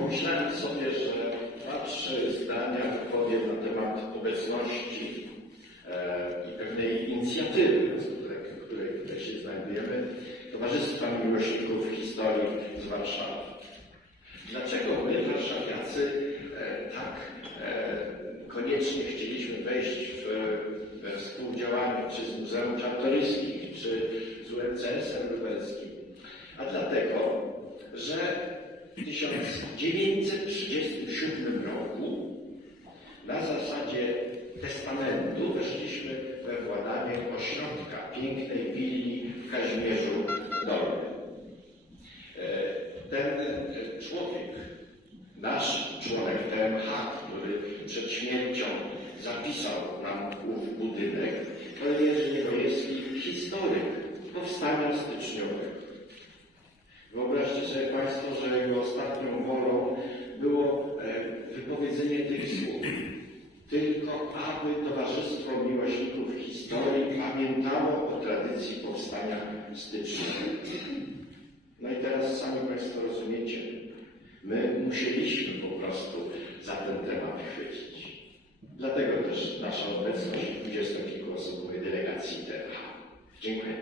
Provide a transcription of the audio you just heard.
Pomyślałem sobie, że dwa, trzy zdania powiem na temat obecności e, i pewnej inicjatywy, w której, której się znajdujemy, Towarzystwa Miłośników Historii z Warszawy. Dlaczego my, warszawiacy, e, tak e, koniecznie chcieliśmy wejść w, we współdziałanie czy z Muzeum Czartoryskich, czy z UMCS-em lubelskim? A dlatego, że w 1937 roku na zasadzie testamentu weszliśmy we władanie ośrodka pięknej willi w Kazimierzu Dolnym. E, Ten e, człowiek, nasz członek TMH, który przed śmiercią zapisał nam ów budynek, to Jerzy Niegojewski, historyk powstania styczniowego. Sobie Państwo, że jego ostatnią wolą było e, wypowiedzenie tych słów. Tylko aby Towarzystwo Miłośników Historii pamiętało o tradycji powstania styczniowego. No i teraz sami Państwo rozumiecie, my musieliśmy po prostu za ten temat chwycić. Dlatego też nasza obecność dwudziestokilkuosobowej delegacji TH. Dziękuję.